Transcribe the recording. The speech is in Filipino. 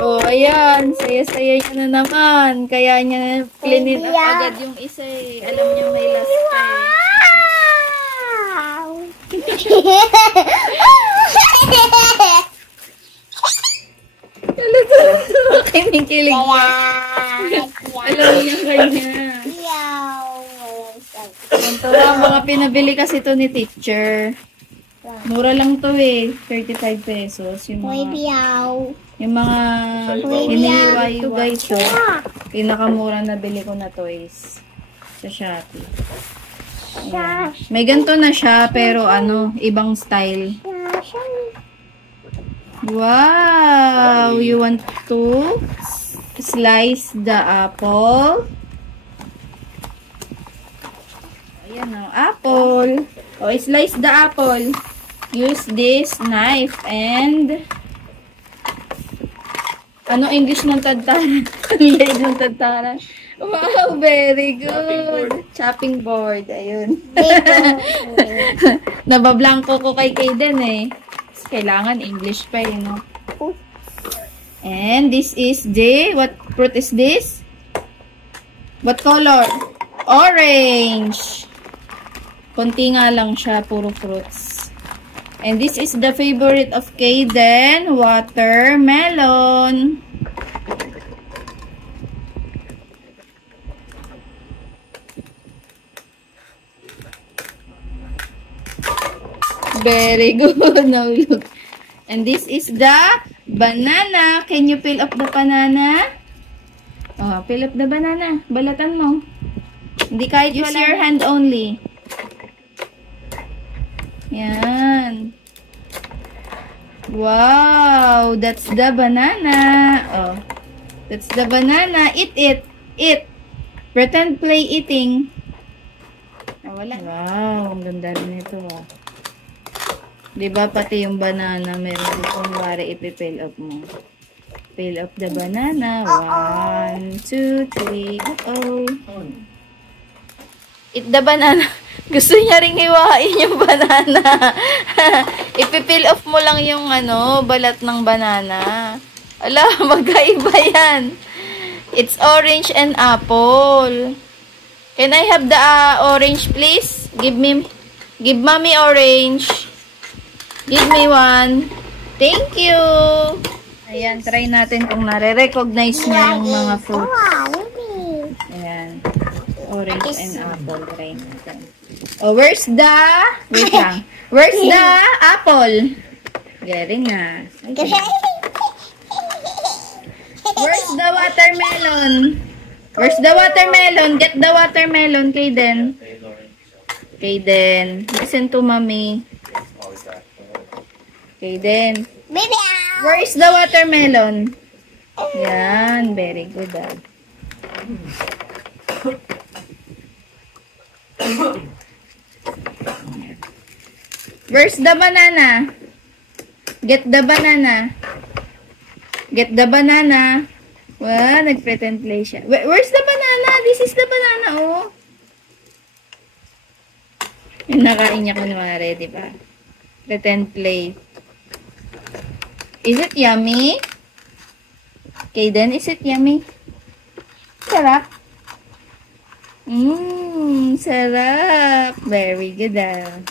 Oh, ayan. Saya-saya niya na naman. Kaya niya cleanin up agad yung isa eh. Alam niya may last pa eh. Kinikilig niya. Alam niya kanya. Ito ang mga pinabili kasi to ni teacher. Mura lang to eh. 35 pesos. Yung mga hinihiwa ko guys. So, pinakamura na bili ko na to is sa Shopee. Ayan. May ganito na siya pero ano, ibang style. Wow! You want to slice the apple? Ayan o, apple. O, slice the apple. Use this knife and ano English ng tadtaran? Late ng tadtaran. Wow, very good. Chopping board. Ayun. Nabablanko ko kay Kaden eh. Kailangan English pa eh, no? And this is the, what fruit is this? What color? Orange. Konti nga lang siya, puro fruits. And this is the favorite of Kaden, watermelon. Very good. Now look. And this is the banana. Can you peel up the banana? Oh, peel up the banana. Balatan mo. Hindi kahit use your hand only. Yan. Wow, that's the banana. Oh. That's the banana. Eat it. Eat. Pretend play eating. Oh, wala. Wow, ang ganda rin ito ah. Diba, pati yung banana, meron kung wari ipipil up mo. Peel up the banana. 1, 2, 3, go. Eat the banana. Gusto niya ring hiwain yung banana. Ipipil off mo lang yung ano, balat ng banana. Ala, magkaiba yan. It's orange and apple. Can I have the orange, please? Give mommy orange. Give me one. Thank you. Ayan, try natin kung nare-recognize niya yung mga fruits. Ayan. Orange and apple. Try natin. Oh, where's the... Wait lang. Where's the apple? Very nice. Okay. Where's the watermelon? Where's the watermelon? Get the watermelon, Kaden. Kaden, listen to mommy. Kaden. Where is the watermelon? Yan, very good. Where's the banana? Get the banana. Get the banana. Wow, nag-pretend play siya. Where's the banana? This is the banana, oh. Yung nakain niya kunwari, di ba? Pretend play. Is it yummy? Kaden, is it yummy? Sarap. Sarap. Very good, ah.